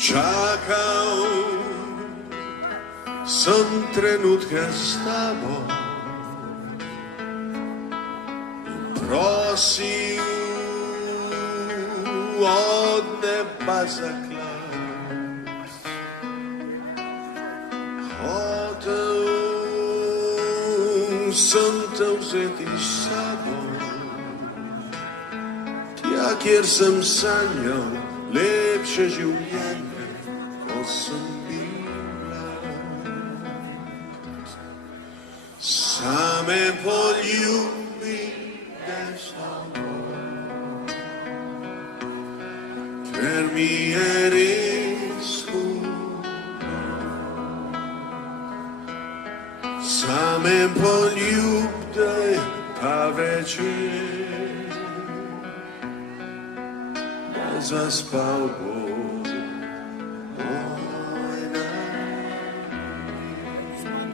Čakal som trenutke s tebou, prosil od neba za klas, hotel som te vzeti s sebou, tja, kjer sem sanjal lepše življenje, ko sem bil mlad. Same poljubi ker mi je res hudo. Same poljubdaj pa večer, da zaspal bo.